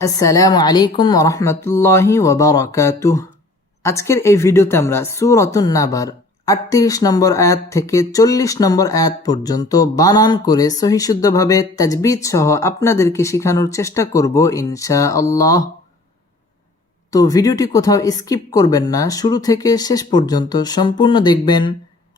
আসসালামু আলাইকুম রহমতুল্লাহি ওবরাকাতুহ। আজকের এই ভিডিওতে আমরা সুরাতুন নাবার, আটত্রিশ নম্বর আয়াত থেকে চল্লিশ নম্বর আয়াত পর্যন্ত বানান করে সহিশুদ্ধভাবে তাজবিদ সহ আপনাদেরকে শেখানোর চেষ্টা করব ইনশা আল্লাহ তো ভিডিওটি কোথাও স্কিপ করবেন না, শুরু থেকে শেষ পর্যন্ত সম্পূর্ণ দেখবেন।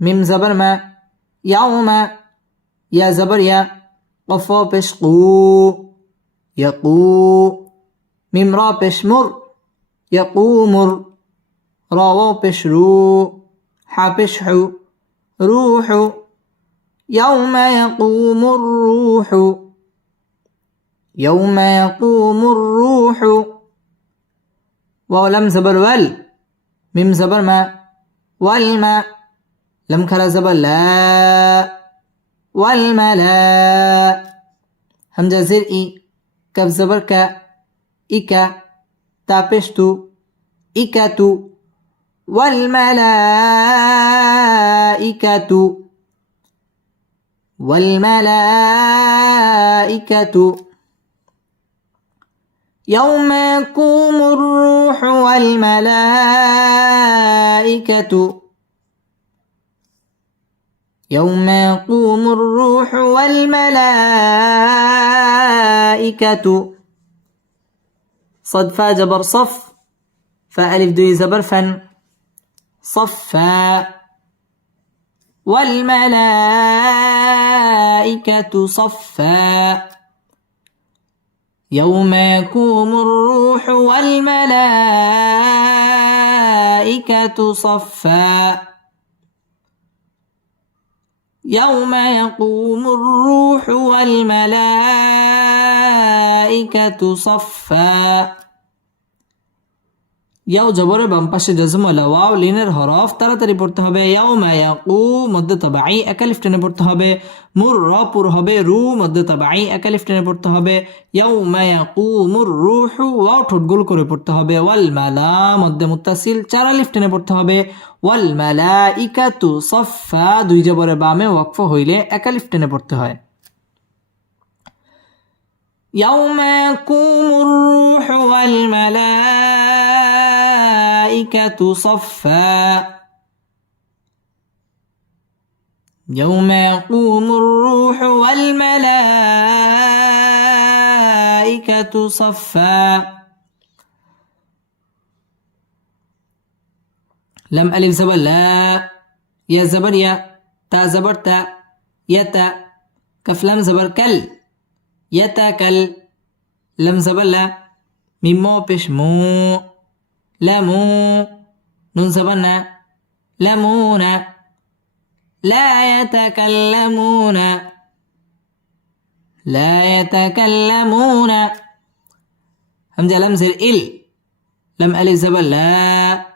ميم زبر ما يوم يا زبر يا قفا بش قو يقو. ميم را بش مر يقومر را واو بش رو حا بش حو روح يوم يقوم الروح يوم يقوم الروح ولم زبر ول ميم زبر ما والماء لم كلا زبر لا والملاء همزة زر إي كف زبر كا إكا تابشتو إكاتو والملائكة والملائكة يوم يقوم الروح والملائكة. يوم يقوم الروح والملائكة. صد فا جبر صف فألف دوي زبر فن. صفا. والملائكة صفا. يوم يقوم الروح والملائكة صفا. يوم يقوم الروح والملائكة صفا. ইয়াও জবরের বাম পাশে জজমলা ওয়াও লিনের হরফ তাড়াতাড়ি পড়তে হবে ইয়াও মায়াকু মধ্যে তবাই একালিফ টেনে পড়তে হবে মুর র পুর হবে রু মধ্যে তবাই একালিফ টেনে পড়তে হবে ইয়াও মায়াকু মুর রুহু ওয়াও ঠোঁট গোল করে পড়তে হবে ওয়াল মালা মধ্যে মুত্তাসিল চার আলিফ টেনে পড়তে হবে ওয়াল মালা ইকাতু সফা দুই জবরের বামে ওয়াকফ হইলে একালিফ টেনে পড়তে হয় يوم يقوم الروح والملائكة صفا يوم يقوم الروح والملائكة صفا. لم ألف زبر لا. يا زبر يا تا زبر تا. يتا كف لم زبر كل. يتكل لم زبر لا. ميمو بش مو. لمو نون زبرنا لمون لا يتكلمون لا يتكلمون. همزة لم زر إل لم ألف زبر لا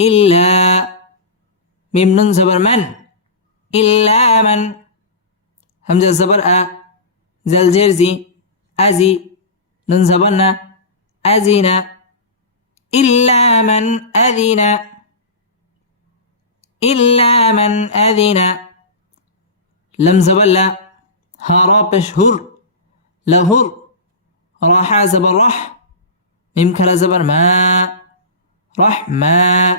إلا. ميم نون زبر من؟ إلا من؟ همزة زبر أ زلجرزي أزي نون زبرنا أزينا. إلا من أذن إلا من أذن. لم زبل هارابش هر لهر راح زبر رح ميم زبر ما. رحما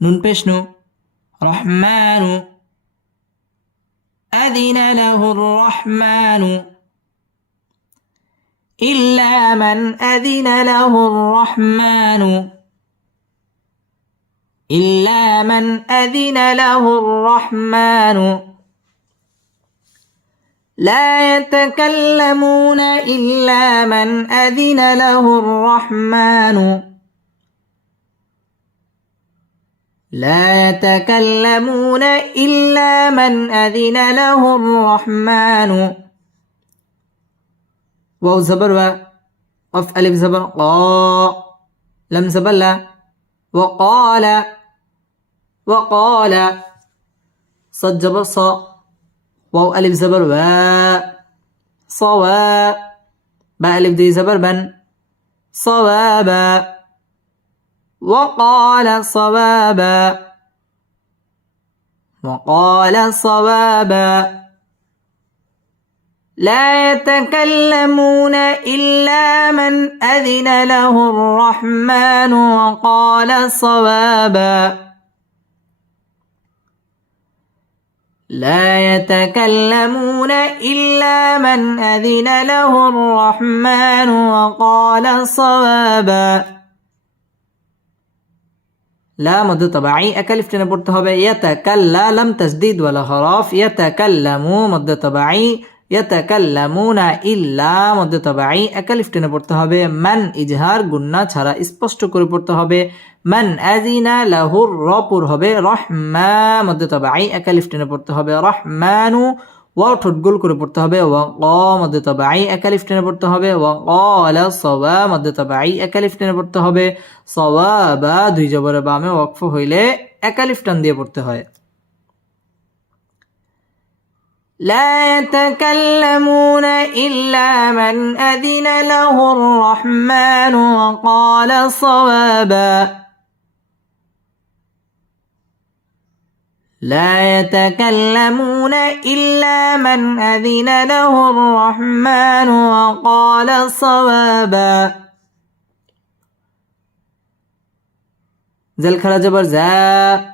نون بشنو رحمن أذن له الرحمن. إلا من أذن له الرحمن. إلا من أذن له الرحمن. لا يتكلمون إلا من أذن له الرحمن. لا يتكلمون إلا من أذن له الرحمن. واو زبر و قف ألف زبر قا لم زبر لا. وقال وقال صد جبر صا. واو ألف زبر و صوا با ألف دي زبر بن صوابا وقال صوابا وقال صوابا لا يتكلمون إلا من أذن له الرحمن وقال صوابا. لا يتكلمون إلا من أذن له الرحمن وقال صوابا. لا مد طبعي أكلف تنبرت هبه يتكلم تسديد ولا خراف. يتكلموا مد طبعي. ইয়াতাকাল্লামুনা ইল্লা মধ্যে তবাই একালিফ টেনে পড়তে হবে। মান ইজহার গুন্না ছাড়া স্পষ্ট করে পড়তে হবে। মান আজিনা লাহুর রপুর হবে। রহমা মধ্যে তবাই একালিফ টেনে পড়তে হবে। রহমানু ওয়াও ঠোঁট গোল করে পড়তে হবে। ওয়া ক মধ্যে তবাই একালিফ টেনে পড়তে হবে। ওয়া কলা সওয়া মধ্যে তবাই একালিফ টেনে পড়তে হবে। সওয়া বা দুই জবরে বামে ওয়াকফ হইলে একালিফ টান দিয়ে পড়তে হয়। لا يتكلمون إلا من أذن له الرحمن وقال صوابا. لا يتكلمون إلا من أذن له الرحمن وقال صوابا. زل خرج برزا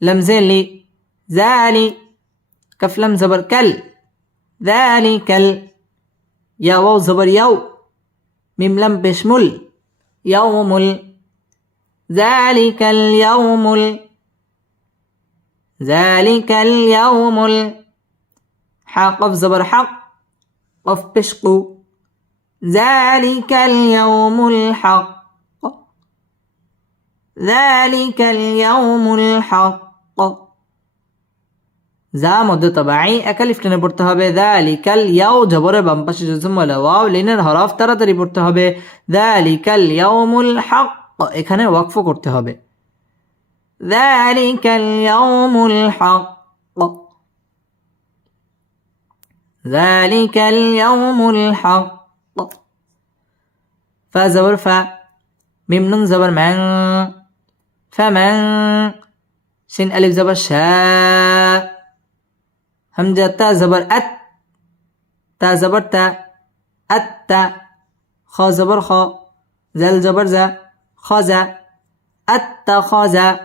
لم زلي زالي. كف لم زبر كل ذلك ال يا واو زبر يو ميم لم بشمل يوم ال ذلك اليوم ال ذلك اليوم ال حق زبر حق. قف بشقو ذلك اليوم الحق ذلك اليوم الحق যা মধ্যে তবাই একালিফ টেনে পড়তে হবে দা লিকাল ইয়াও জবরে বাম পাশে জুজুম ওয়াও লিনের হরফ তাড়াতাড়ি পড়তে হবে দা লিকাল ইয়াউমুল হক এখানে ওয়াকফ করতে হবে ذلك اليوم الحق ذلك اليوم الحق فا زبر فا ميم نون زبر من فمن شين ألف زبر شاء همزة تا زبر أت تا زبر تا أت خا زبر خا زل زبر زا خزا اتخذ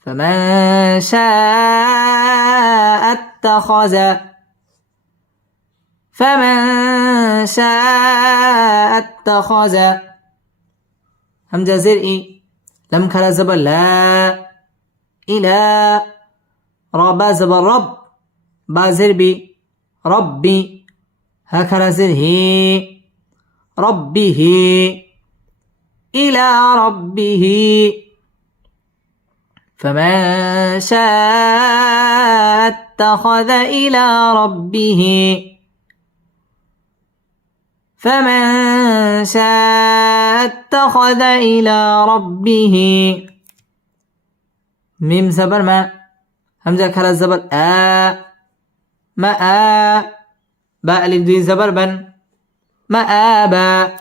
فمن شاء اتخذ فمن شاء اتخذ همزة زرئي لم كلا زبر لا إلى ربا زبر رب. بازر بي ربي هكذا زره ربه إلى ربه فمن شاء اتخذ إلى ربه. فمن شاء اتخذ إلى ربه. ميم زبر ما همزة كلا زبر آ. مآ باء ألف دوي زبر بن مآبا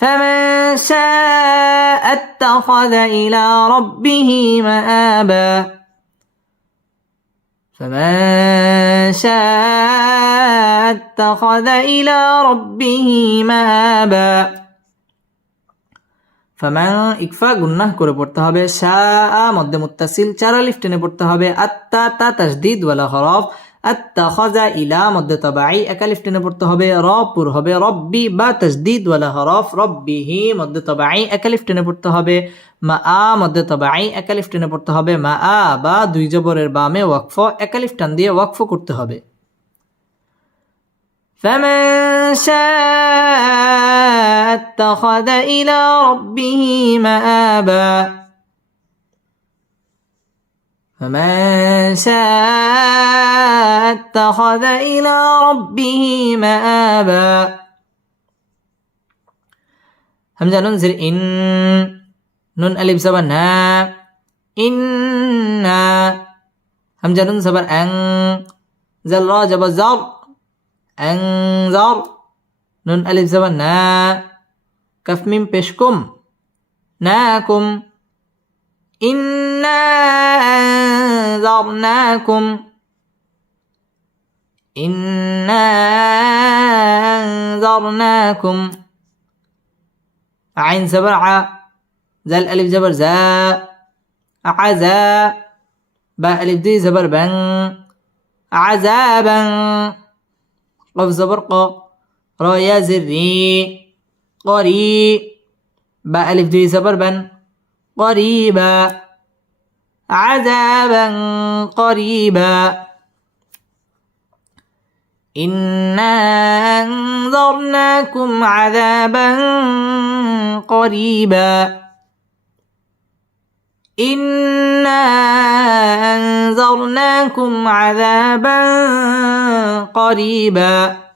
فمن شاء اتخذ إلى ربه مآبا فمن شاء اتخذ إلى ربه مآبا ফামান ইকফা গুন্নাহ করে পড়তে হবে শাহ মধ্যে মুত্তাসিল চার আলিফ টেনে পড়তে হবে আত্তা তা তাসদিদ ওয়ালা হরফ আত্তাখাজা ইলা মধ্যে তাবাই একালিফ টেনে পড়তে হবে রপুর হবে রব্বি বা তাসদিদ ওয়ালা হরফ রব্বিহি মধ্যে তাবাই একালিফ টেনে পড়তে হবে মা আ মধ্যে তাবাই একালিফ টেনে পড়তে হবে মা আ বা দুই জবরের বামে ওয়াকফ একালিফ টান দিয়ে ওয়াকফ করতে হবে فمن شاء اتخذ إلى ربه مآبا فمن شاء اتخذ إلى ربه مآبا همزة نون زر إن نون ألف زبر نا إنا همزة نون زبر أن زل را جبر زر أنزر نون ألف زبر نا كف ميم بشكم ناكم إنا أنذرناكم إنا أنذرناكم عين ع ذا الألف زبر زا عزا باء ألف دي زبر بن عذابا قف زبر ق رايا زري قري باء ألف دي زبر بن. قريبا. عذابا قريبا. إنا أنذرناكم عذابا قريبا. إنا أنذرناكم عذابا قريبا.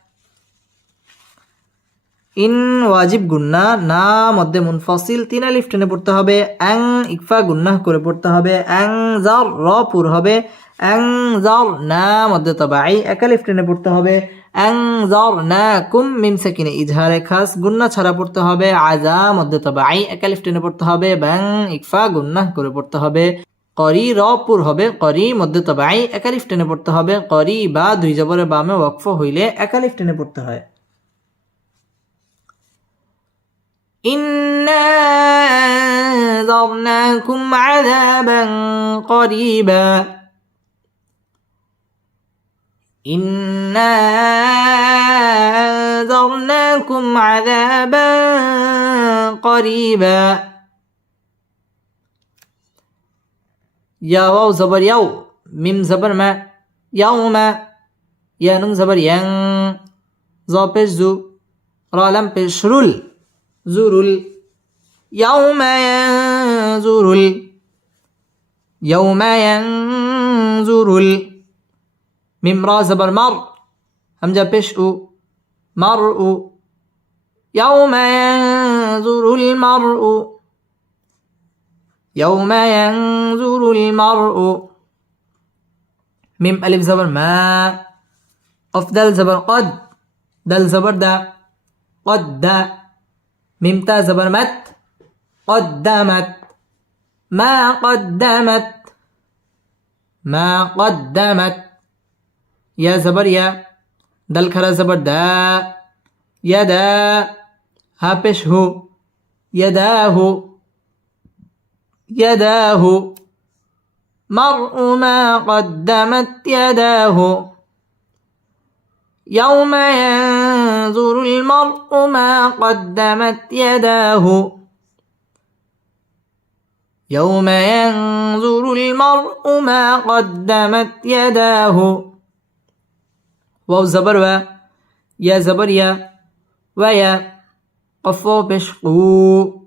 ইন ওয়াজিব গুন্না, না মধ্যে মুনফাসিল, তিন আলিফ টেনে পড়তে হবে। অ্যাং ইকফা গুন্নাহ করে পড়তে হবে। অ্যাং জার র পুর হবে। অ্যাং জার না মধ্যে তবাই একালিফ টেনে পড়তে হবে। অ্যাং জার না কুম মিম সাকিনে ইজহারে, খাস গুন্না ছাড়া পড়তে হবে। আজা মধ্যে তবাই একালিফ টেনে পড়তে হবে। ব্যাং ইকফা গুন্নাহ করে পড়তে হবে। করি র পুর হবে। করি মধ্যে তবাই একালিফ টেনে পড়তে হবে। করি বা দুই জবরে বামে ওয়াকফ হইলে একালিফ টেনে পড়তে হয়। إنا أنذرناكم عذابا قريبا. إنا أنذرناكم عذابا قريبا. يا واو زبر يو ميم زبر ما يوم يا نون زبر ين زو زو را لم بيش رول زر يوم ينظر يوم ينظر ميم را زبر مر همجة بشء مرء يوم ينظر المرء يوم ينظر المرء ميم ألف زبر ما أفضل زبر قد دل زبر دا قد دا ميم زبر مت قدمت. ما قدمت. ما قدمت. يا زبر يا. دل خرا زبر دا. يدا ها هو. يداه يداه مرء ما قدمت. يداه يوم ينظر المرء ما قدمت يداه. يوم ينظر المرء ما قدمت يداه. واو زبر و يا زبر يا ويا قفو بشقو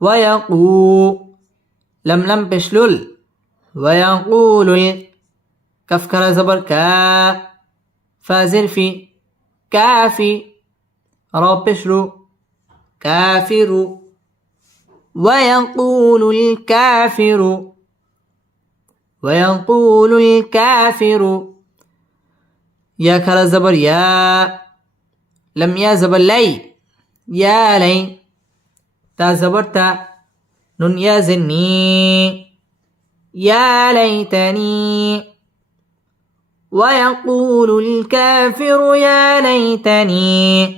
ويقو لم لم بشلل ويقول كفكر زبر كا فازر في كافي. ربشر كافر. ويقول الكافر. ويقول الكافر. يا كلا زبر يا لم يا زبر لي. يا لي. تا زبر تا نون يا زني. يا ليتني. ويقول الكافر يا ليتني.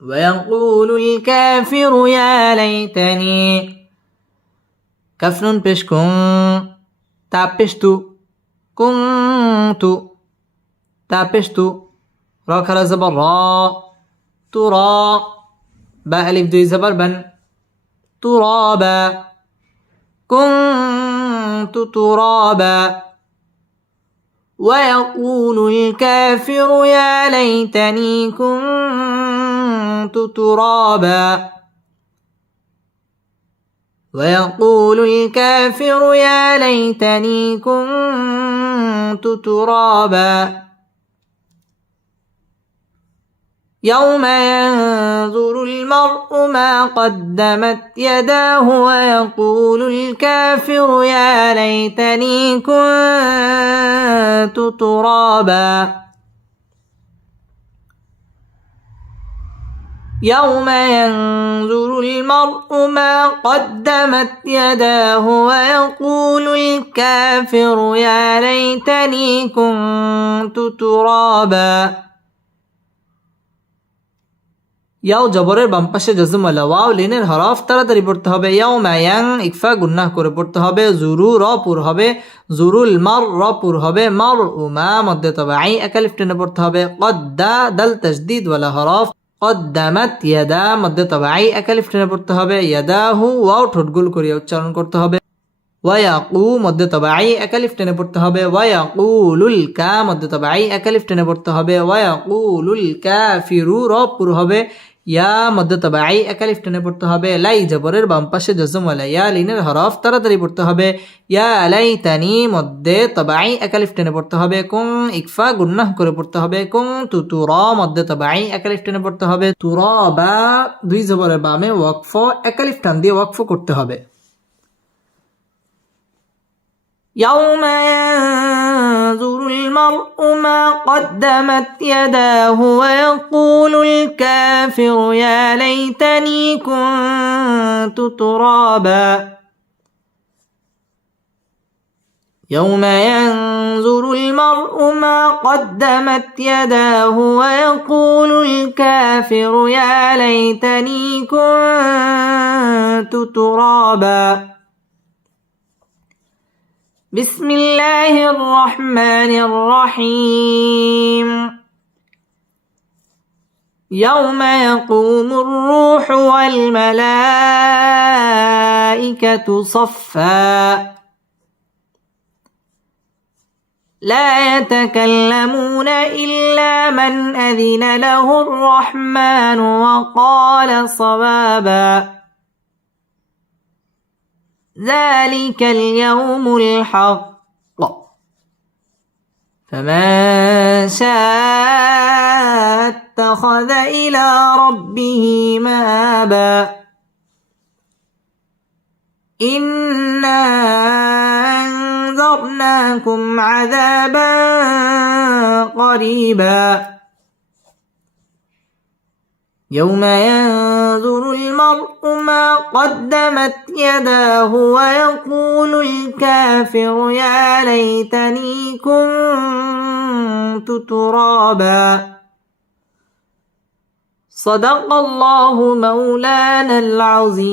ويقول الكافر يا ليتني. كفن بشكم تابشتو كنت تابشتو را كرا زبر را. ترى با ألف دوي زبر بن. ترابا كنت ترابا ويقول الكافر يا ليتني كنت ترابا. ويقول الكافر يا ليتني كنت ترابا. يوم ينظر المرء ما قدمت يداه ويقول الكافر يا ليتني كنت ترابا يوم ينظر المرء ما قدمت يداه ويقول الكافر يا ليتني كنت ترابا ইয়াও জবরের বাম্পাসে জজুম আল্লাহ ওয়াও লিনের হরফ তাড়াতাড়ি পড়তে হবে। ইয়াও ম্যাং ইকফা গুন্নাহ করে পড়তে হবে। জুরু রপুর হবে। জুরুল মার রপুর হবে। মার উমা মধ্যে তবে আই একালিফ টেনে পড়তে হবে। কদ্দা দল তসদিদ ওয়ালা হরফ। কদ্দামাত ইয়াদা মধ্যে তবে আই পড়তে হবে। ওয়াও ঠোঁটগুল করিয়া উচ্চারণ করতে হবে। ওয়ায়াকু মধ্যে তবে আই একালিফ টেনে পড়তে হবে। ওয়ায়াকুলুল কা মধ্যে তবে আই একালিফ টেনে পড়তে হবে। ওয়ায়াকুলুল কা ফিরু রপুর হবে। ইয়া মধ্যে তবে আই একালিফ টেনে পড়তে হবে লাই জবরের বাম পাশে জজম ওয়ালা ইয়া লিনের হরফ তাড়াতাড়ি পড়তে হবে ইয়া লাই তানি মধ্যে তবে আই একালিফ টেনে পড়তে হবে কুং ইকফা গুন্নাহ করে পড়তে হবে কুং তু তু র মধ্যে তবে আই একালিফ টেনে পড়তে হবে তু র বা দুই জবরের বামে ওয়াকফ একালিফ টান দিয়ে ওয়াকফ করতে হবে يوم ينظر المرء ما قدمت يداه ويقول الكافر يا ليتني كنت ترابا. يوم ينظر المرء ما قدمت يداه ويقول الكافر يا ليتني كنت ترابا. بسم الله الرحمن الرحيم. يوم يقوم الروح والملائكة صفا. لا يتكلمون إلا من أذن له الرحمن وقال صوابا. ذلك اليوم الحق. فمن شاء اتخذ إلى ربه مآبا. إنا أنذرناكم عذابا قريبا. يوم ينظر المرء ما قدمت يداه ويقول الكافر يا ليتني كنت ترابا. صدق الله مولانا العظيم.